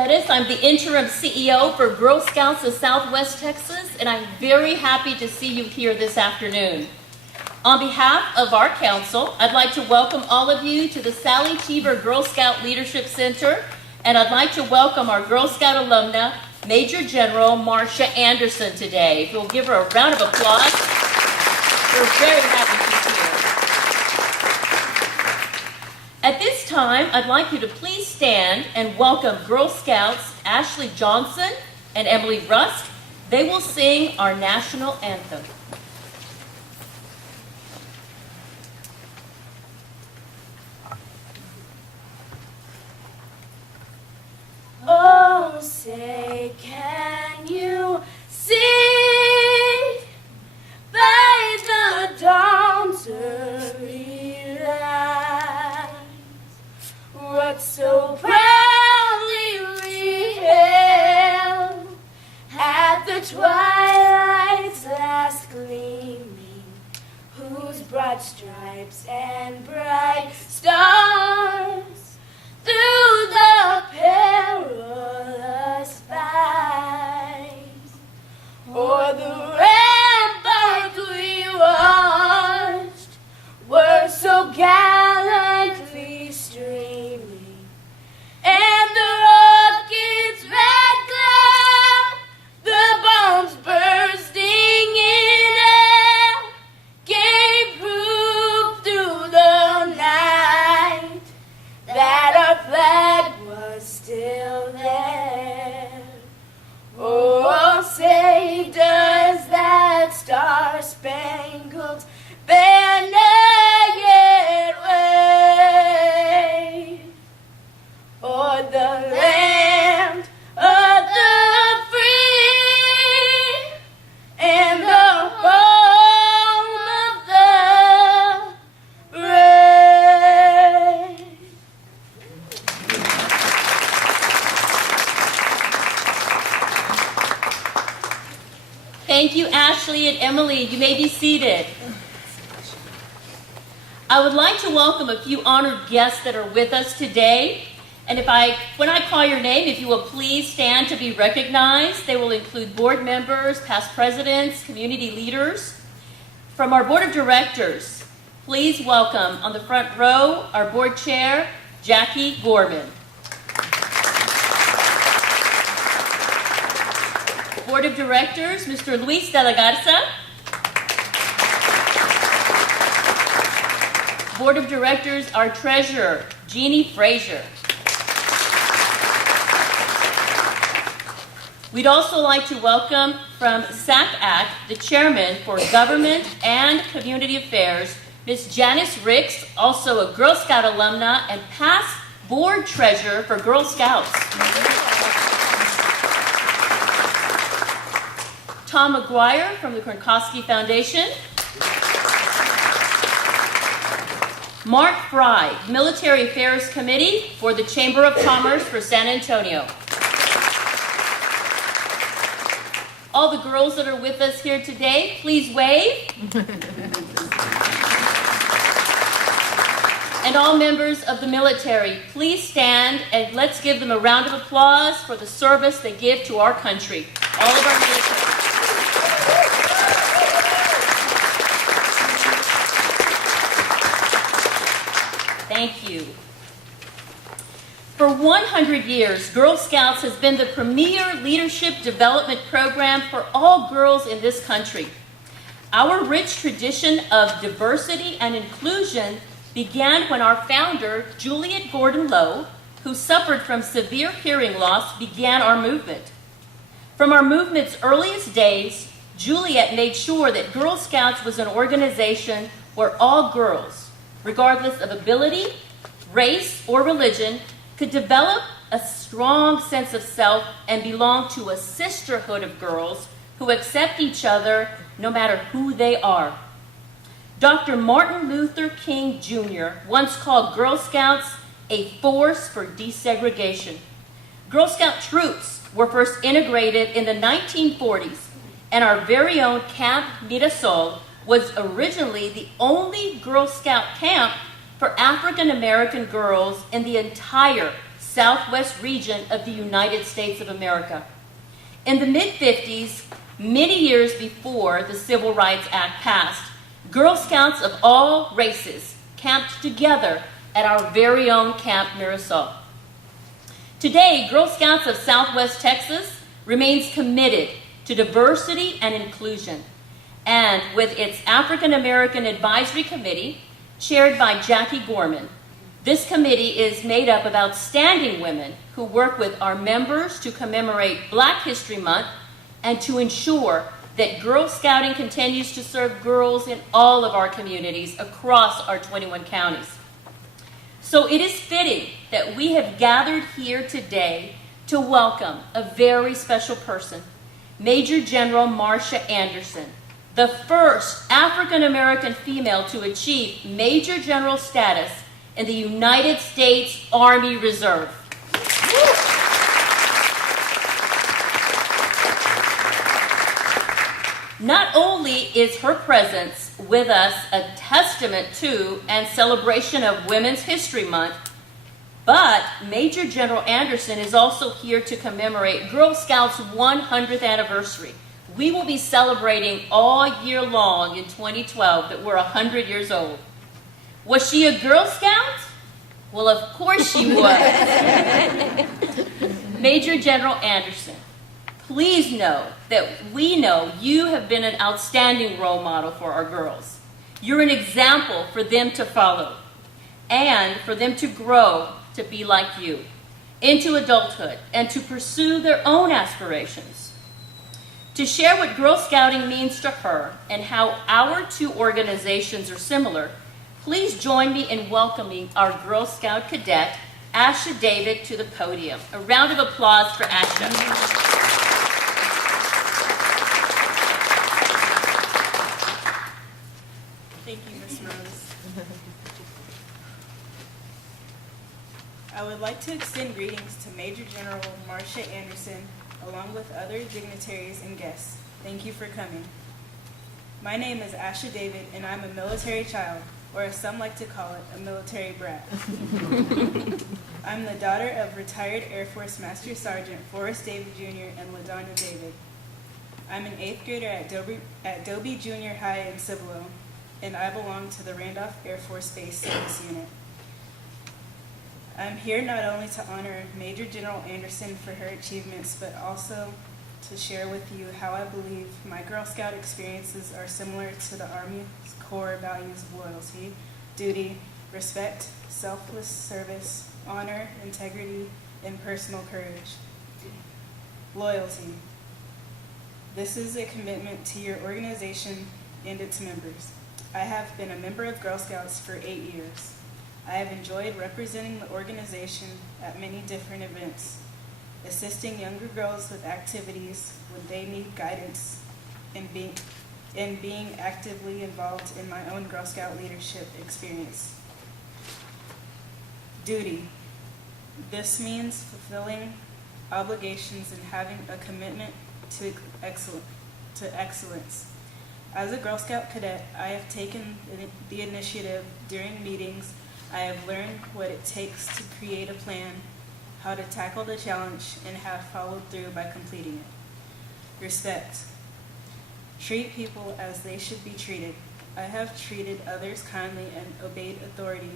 I'm the interim CEO for Girl Scouts of Southwest Texas, and I'm very happy to see you here this afternoon. On behalf of our council, I'd like to welcome all of you to the Sally Cheever Girl Scout Leadership Center, and I'd like to welcome our Girl Scout alumna, Major General Marcia Anderson today. If you'll give her a round of applause, we're very happy she's here. At this time, I'd like you to please stand and welcome Girl Scouts Ashley Johnson and Emily Rusk. They will sing our national anthem. Oh, say, can you see by the dawn's early light what so proudly we hailed at the twilight's last gleaming, whose broad stripes and bright stars through the perilous fight o'er the rampart we watched were so gallantly streaming, and the rocket's red glare, the bombs bursting in air, gave proof through the night that our flag was still there. Oh, say, does that star-spangled banner yet wave o'er the land of the free and the home of the brave? Thank you, Ashley and Emily. You may be seated. I would like to welcome a few honored guests that are with us today. And when I call your name, if you will please stand to be recognized. They will include board members, past presidents, community leaders. From our board of directors, please welcome on the front row our board chair, Jackie Gorman. Board of Directors, Mr. Luis de la Garza. Board of Directors, our Treasurer, Jeannie Frazier. We'd also like to welcome from SACAC, the Chairman for Government and Community Affairs, Ms. Janice Ricks, also a Girl Scout alumna and past Board Treasurer for Girl Scouts. Tom McGuire from the Kronkowski Foundation. Mark Fry, Military Affairs Committee for the Chamber of Commerce for San Antonio. All the girls that are with us here today, please wave. And all members of the military, please stand and let's give them a round of applause for the service they give to our country. All of our military. Thank you. For 100 years, Girl Scouts has been the premier leadership development program for all girls in this country. Our rich tradition of diversity and inclusion began when our founder, Juliet Gordon Lowe, who suffered from severe hearing loss, began our movement. From our movement's earliest days, Juliet made sure that Girl Scouts was an organization where all girls, regardless of ability, race, or religion, could develop a strong sense of self and belong to a sisterhood of girls who accept each other no matter who they are. Dr. Martin Luther King Jr. once called Girl Scouts a force for desegregation. Girl Scout troops were first integrated in the 1940s, and our very own Camp Mirasol was originally the only Girl Scout camp for African American girls in the entire Southwest region of the United States of America. In the mid-50s, many years before the Civil Rights Act passed, Girl Scouts of all races camped together at our very own Camp Marisol. Today, Girl Scouts of Southwest Texas remains committed to diversity and inclusion, and with its African American Advisory Committee, chaired by Jackie Gorman, this committee is made up of outstanding women who work with our members to commemorate Black History Month and to ensure that Girl Scouting continues to serve girls in all of our communities across our 21 counties. So it is fitting that we have gathered here today to welcome a very special person, Major General Marcia Anderson, the first African American female to achieve Major General status in the United States Army Reserve. Not only is her presence with us a testament to and celebration of Women's History Month, but Major General Anderson is also here to commemorate Girl Scouts' 100th anniversary. We will be celebrating all year long in 2012 that we're 100 years old. Was she a Girl Scout? Well, of course she was. Major General Anderson, please know that we know you have been an outstanding role model for our girls. You're an example for them to follow and for them to grow to be like you into adulthood and to pursue their own aspirations. To share what Girl Scouting means to her and how our two organizations are similar, please join me in welcoming our Girl Scout cadet, Asha David, to the podium. A round of applause for Asha. Thank you, Ms. Rose. I would like to extend greetings to Major General Marcia Anderson, along with other dignitaries and guests. Thank you for coming. My name is Asha David, and I'm a military child, or as some like to call it, a military brat. I'm the daughter of retired Air Force Master Sergeant Forrest David Jr. and LaDonna David. I'm an 8th grader at Dobie Junior High in Cibolo, and I belong to the Randolph Air Force Base Service Unit. I'm here not only to honor Major General Anderson for her achievements, but also to share with you how I believe my Girl Scout experiences are similar to the Army's core values of loyalty, duty, respect, selfless service, honor, integrity, and personal courage. Loyalty. This is a commitment to your organization and its members. I have been a member of Girl Scouts for 8 years. I have enjoyed representing the organization at many different events, assisting younger girls with activities when they need guidance, and being actively involved in my own Girl Scout leadership experience. Duty. This means fulfilling obligations and having a commitment to excellence. As a Girl Scout cadet, I have taken the initiative during meetings. I have learned what it takes to create a plan, how to tackle the challenge, and have followed through by completing it. Respect. Treat people as they should be treated. I have treated others kindly and obeyed authority.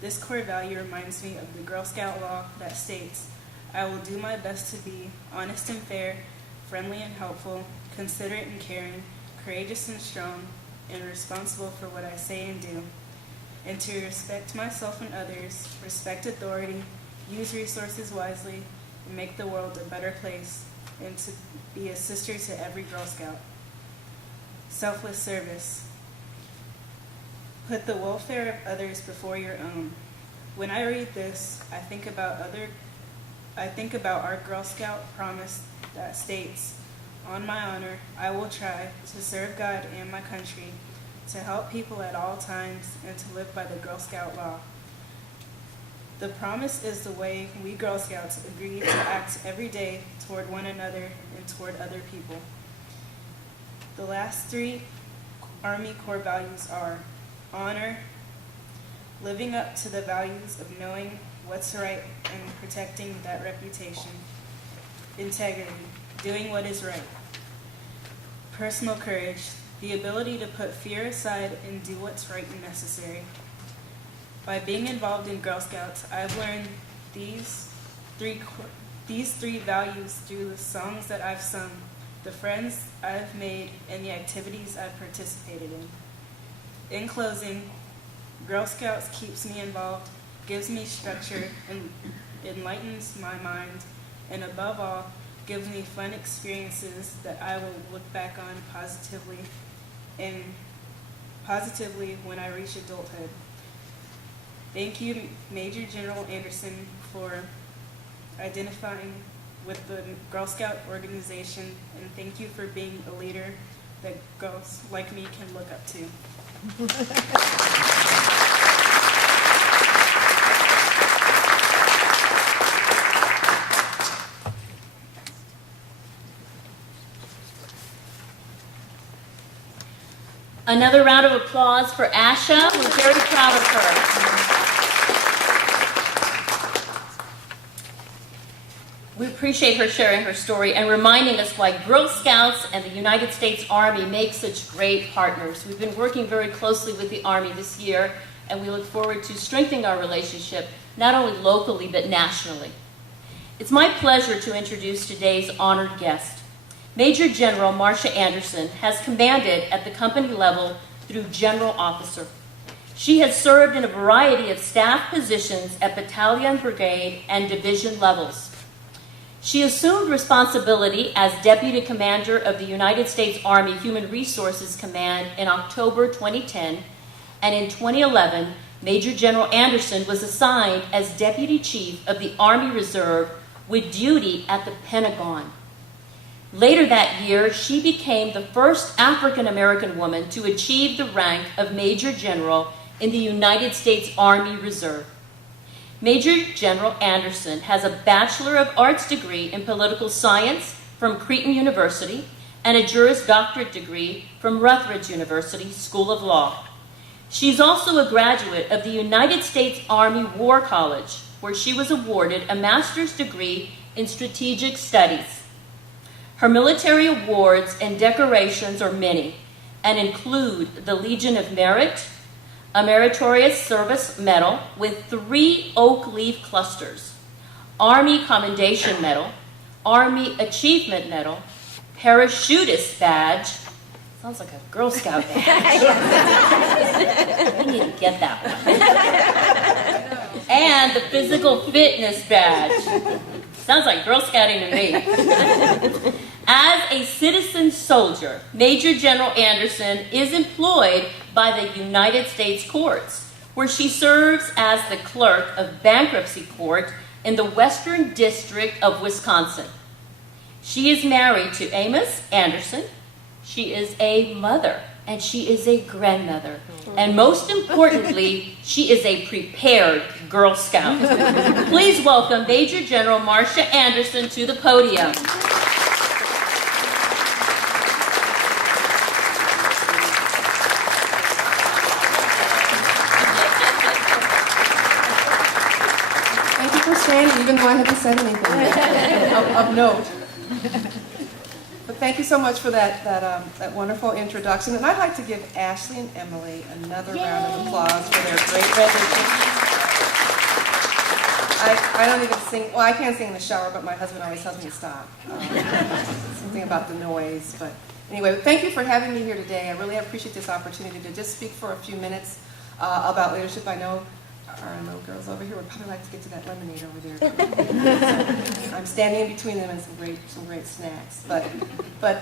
This core value reminds me of the Girl Scout law that states, I will do my best to be honest and fair, friendly and helpful, considerate and caring, courageous and strong, and responsible for what I say and do. And to respect myself and others, respect authority, use resources wisely, and make the world a better place, and to be a sister to every Girl Scout. Selfless service. Put the welfare of others before your own. When I read this, I think about our Girl Scout promise that states, on my honor, I will try to serve God and my country, to help people at all times, and to live by the Girl Scout law. The promise is the way we Girl Scouts agree to act every day toward one another and toward other people. The last 3 Army core values are honor, living up to the values of knowing what's right and protecting that reputation. Integrity, doing what is right. Personal courage, the ability to put fear aside and do what's right and necessary. By being involved in Girl Scouts, I've learned these three values through the songs that I've sung, the friends I've made, and the activities I've participated in. In closing, Girl Scouts keeps me involved, gives me structure, and enlightens my mind, and above all, gives me fun experiences that I will look back on positively when I reach adulthood. Thank you, Major General Anderson, for identifying with the Girl Scout organization, and thank you for being a leader that girls like me can look up to. Another round of applause for Asha. We're very proud of her. We appreciate her sharing her story and reminding us why Girl Scouts and the United States Army make such great partners. We've been working very closely with the Army this year, and we look forward to strengthening our relationship, not only locally, but nationally. It's my pleasure to introduce today's honored guest. Major General Marcia Anderson has commanded at the company level through General Officer. She has served in a variety of staff positions at battalion, brigade, and division levels. She assumed responsibility as Deputy Commander of the United States Army Human Resources Command in October 2010, and in 2011, Major General Anderson was assigned as Deputy Chief of the Army Reserve with duty at the Pentagon. Later that year, she became the first African-American woman to achieve the rank of Major General in the United States Army Reserve. Major General Anderson has a Bachelor of Arts degree in Political Science from Creighton University and a Juris Doctorate degree from Rutgers University School of Law. She's also a graduate of the United States Army War College, where she was awarded a master's degree in Strategic Studies. Her military awards and decorations are many and include the Legion of Merit, a Meritorious Service Medal with 3 oak leaf clusters, Army Commendation Medal, Army Achievement Medal, Parachutist Badge, sounds like a Girl Scout badge. We need to get that one. And the Physical Fitness Badge. Sounds like Girl Scouting to me. As a citizen soldier, Major General Anderson is employed by the United States courts, where she serves as the clerk of bankruptcy court in the Western District of Wisconsin. She is married to Amos Anderson. She is a mother, and she is a grandmother. And most importantly, she is a prepared Girl Scout. Please welcome Major General Marcia Anderson to the podium. Thank you for standing, even though I haven't said anything of note. But thank you so much for that wonderful introduction. And I'd like to give Ashley and Emily another round of applause for their great rendition. I don't even sing, well, I can't sing in the shower, but my husband always tells me to stop. Something about the noise. But anyway, thank you for having me here today. I really appreciate this opportunity to just speak for a few minutes about leadership. I know our little girls over here would probably like to get to that lemonade over there. I'm standing in between them and some great snacks. But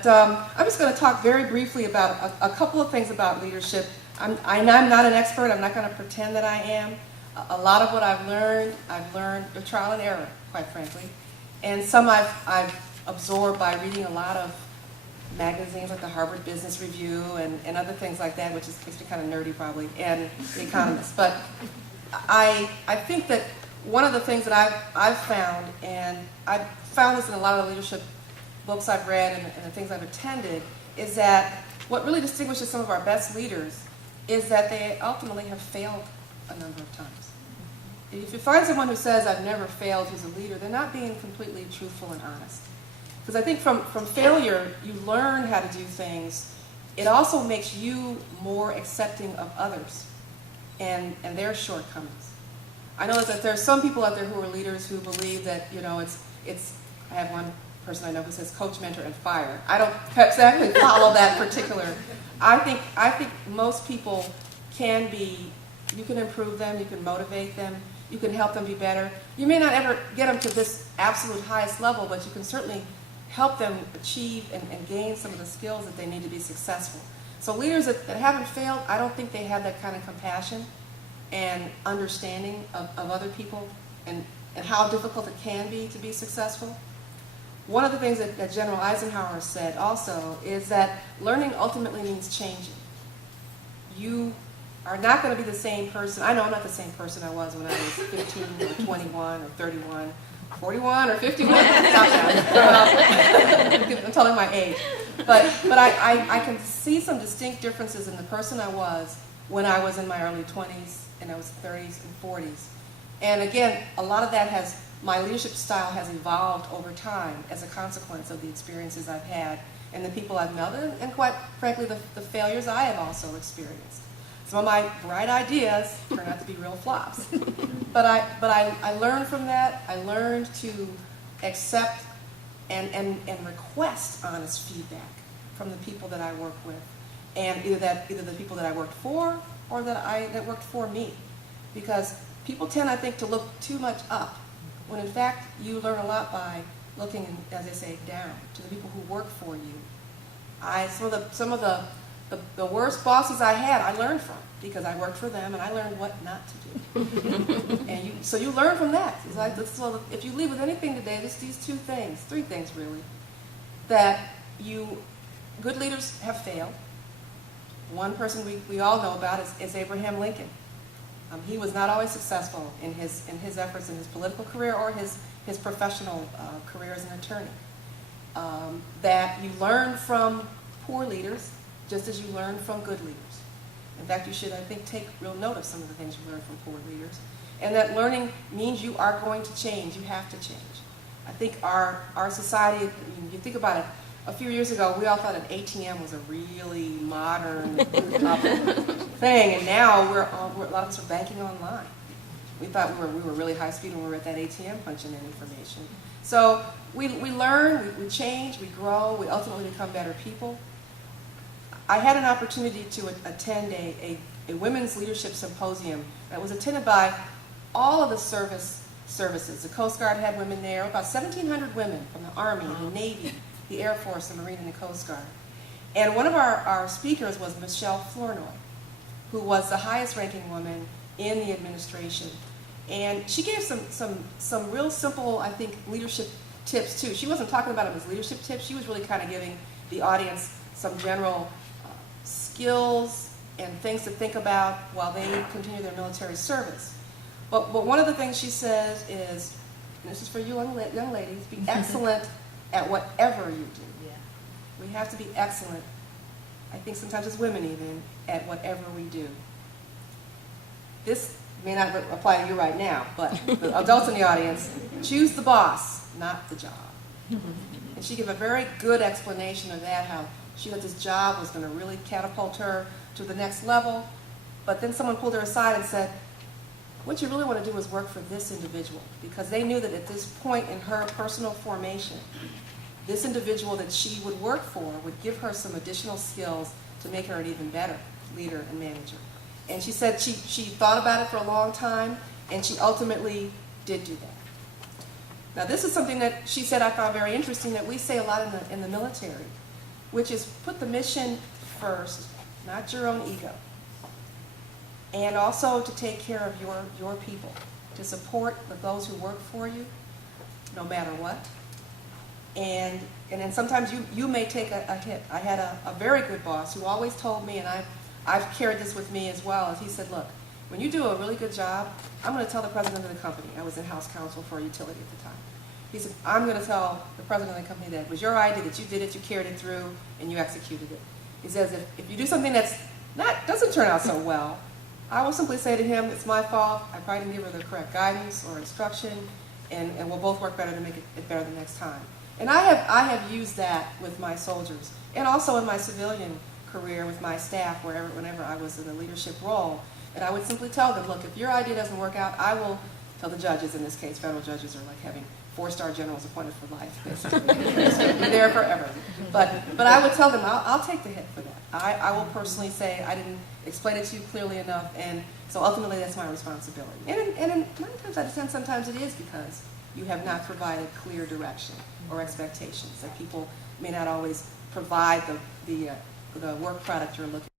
I'm just going to talk very briefly about a couple of things about leadership. I'm not an expert. I'm not going to pretend that I am. A lot of what I've learned the trial and error, quite frankly. And some I've absorbed by reading a lot of magazines like the Harvard Business Review and other things like that, which makes me kind of nerdy probably, and The Economist. But I think that one of the things that I've found, and I've found this in a lot of the leadership books I've read and the things I've attended, is that what really distinguishes some of our best leaders is that they ultimately have failed a number of times. if you find someone who says, I've never failed, who's a leader, they're not being completely truthful and honest. Because I think from failure, you learn how to do things. It also makes you more accepting of others and their shortcomings. I know that there's some people out there who are leaders who believe that, it's I have one person I know who says coach, mentor, and fire. I don't exactly follow that particular. I think most people can be, you can improve them, you can motivate them, you can help them be better. You may not ever get them to this absolute highest level, but you can certainly help them achieve and gain some of the skills that they need to be successful. So leaders that haven't failed, I don't think they have that kind of compassion and understanding of other people and how difficult it can be to be successful. One of the things that General Eisenhower said also is that learning ultimately means changing. You are not going to be the same person. I know I'm not the same person I was when I was 15 or 21 or 31, 41 or 51. I'm telling my age. But I can see some distinct differences in the person I was when I was in my early 20s and I was 30s and 40s. And again, a lot of that my leadership style has evolved over time as a consequence of the experiences I've had and the people I've met, and quite frankly, the failures I have also experienced. Some of my bright ideas turn out to be real flops. But I learned from that. I learned to accept and request honest feedback from the people that I work with, and either the people that I worked for or that worked for me, because people tend, I think, to look too much up, when in fact you learn a lot by looking, as they say, down to the people who work for you. Some of the worst bosses I had, I learned from, because I worked for them and I learned what not to do. So you learn from that. So if you leave with anything today, just these three things really, that good leaders have failed. One person we all know about is Abraham Lincoln. He was not always successful in his efforts in his political career or his professional career as an attorney. That you learn from poor leaders just as you learn from good leaders. In fact, you should, I think, take real note of some of the things you learn from poor leaders. And that learning means you are going to change. You have to change. I think our society, you think about it, a few years ago, we all thought an ATM was a really modern thing, and now a lot of us are banking online. We thought we were really high speed when we were at that ATM punching in information. So we learn, we change, we grow, we ultimately become better people. I had an opportunity to attend a women's leadership symposium that was attended by all of the services. The Coast Guard had women there, about 1,700 women from the Army, the Navy, the Air Force, the Marine, and the Coast Guard. And one of our speakers was Michelle Flournoy, who was the highest ranking woman in the administration. And she gave some real simple, I think, leadership tips too. She wasn't talking about them as leadership tips. She was really kind of giving the audience some general skills and things to think about while they continue their military service. But one of the things she says is, and this is for you young ladies, be excellent at whatever you do. Yeah. We have to be excellent, I think sometimes as women even, at whatever we do. This may not apply to you right now, but the adults in the audience, choose the boss, not the job. And she gave a very good explanation of that, how she thought this job was going to really catapult her to the next level, but then someone pulled her aside and said, what you really want to do is work for this individual, because they knew that at this point in her personal formation, this individual that she would work for would give her some additional skills to make her an even better leader and manager. And she said she thought about it for a long time, and she ultimately did do that. Now this is something that she said I found very interesting, that we say a lot in the military, which is put the mission first, not your own ego. And also to take care of your people, to support those who work for you, no matter what. And then sometimes you may take a hit. I had a very good boss who always told me, and I've carried this with me as well, is he said, look, when you do a really good job, I'm going to tell the president of the company. I was in-house counsel for a utility at the time. He said, I'm going to tell the president of the company that it was your idea, that you did it, you carried it through, and you executed it. He says, if you do something doesn't turn out so well, I will simply say to him, it's my fault. I probably didn't give her the correct guidance or instruction, and we'll both work better to make it better the next time. And I have used that with my soldiers, and also in my civilian career with my staff, whenever I was in a leadership role. And I would simply tell them, look, if your idea doesn't work out, I will tell the judges, in this case, federal judges are like having 4-star generals appointed for life, basically. They'll be there forever. But I would tell them, I'll take the hit for that. I will personally say, I didn't explain it to you clearly enough, and so ultimately that's my responsibility. And 9 times out of 10, sometimes it is because you have not provided clear direction or expectations, that people may not always provide the work product you're looking for.